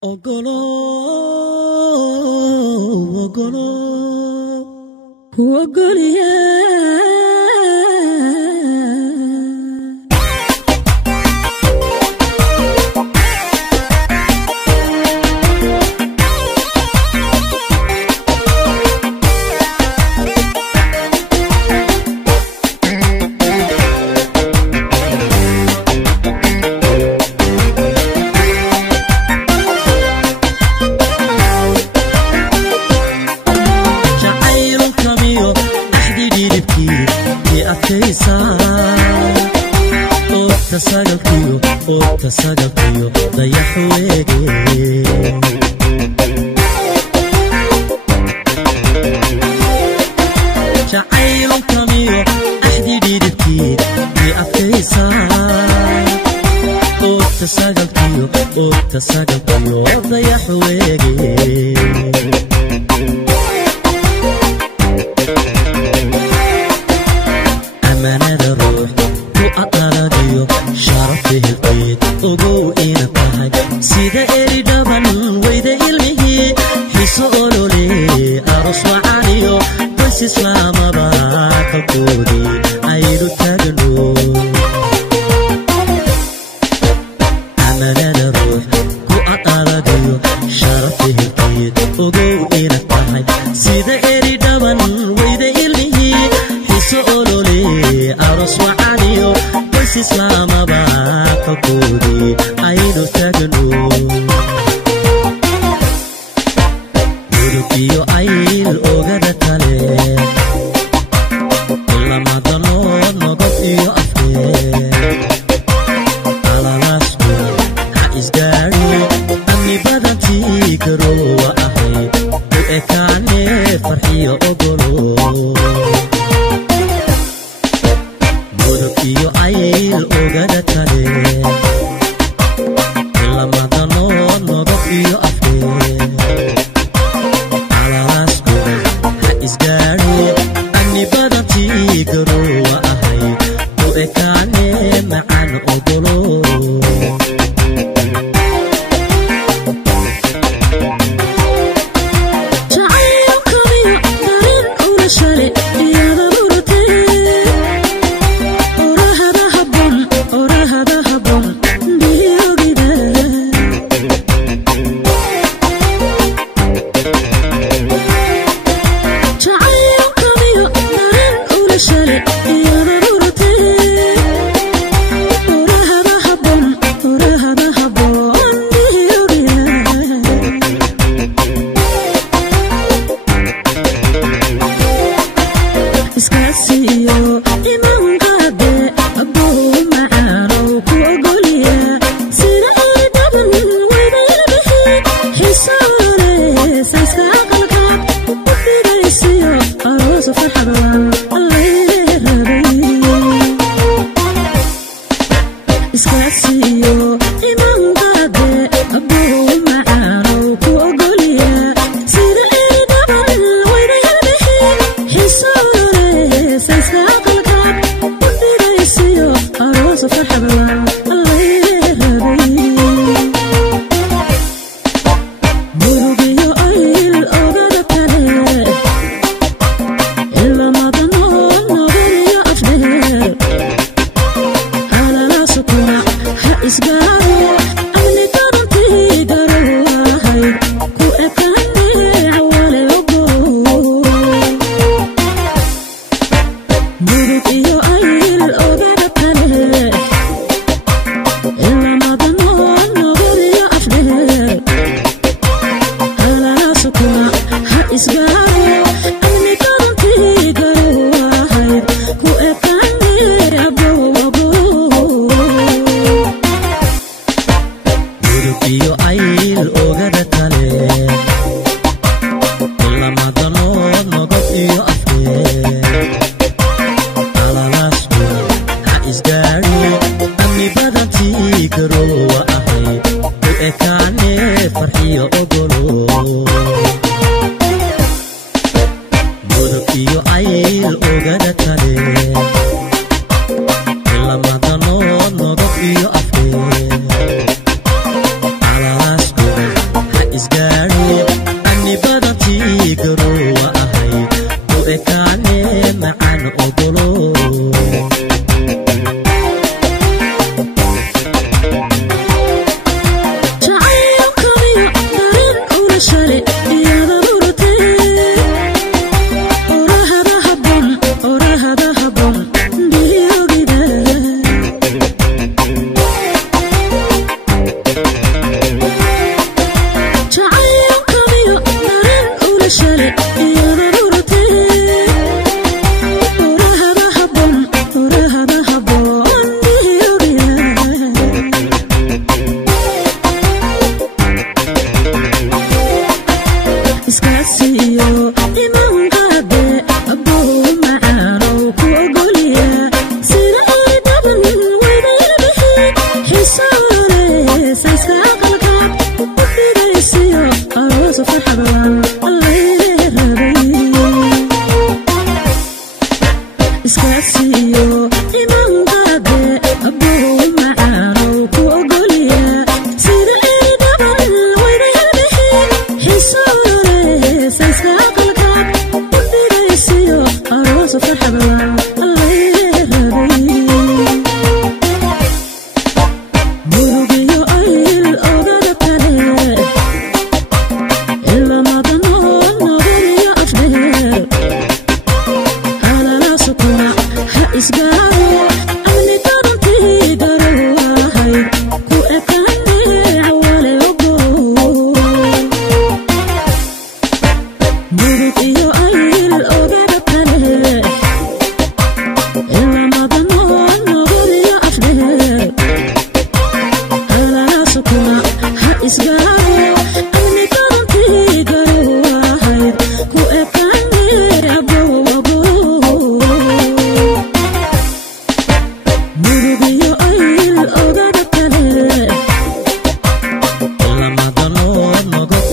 Ogolo, ogolo, ogoliye. تصادقيو ضيح ويدي شعير كميو أحدي ديدكي بأفكيسا تصادقيو ضيح ويدي أمانة الروح وأطرديو شرفه القيد ogow ina tahay sida eri dhaban wayda ilmihi xiiso olole aros wacaaniyo qoys islaamaba kalkoodii aynu taagno amanada ruux ku aqaladiyo sharafihi lqiyid ogow ina tahay sida eri dhaban wayda ilmihi xiiso olole aros wacaaniyo qoys islaamaba kalkoodii aynu taagno mudug iyo ayl ogada kale ilamadanood nodob iyo afkeed alalaasku ha isgaari amni badantii garoowa ahayd u ekaane farxiyo ogolo mudug iyo ayl ogada kale ilamadanood nodob iyo afkeed alalaasku ha isgaari amni badantii garoowa ahayd u ekaane macaan ogolo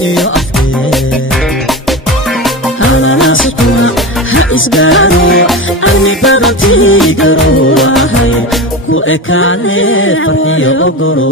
iyo afkeed halalaasatuna ha isgaaro anni badantii garoowahay ku ekaane farxiyo ogolo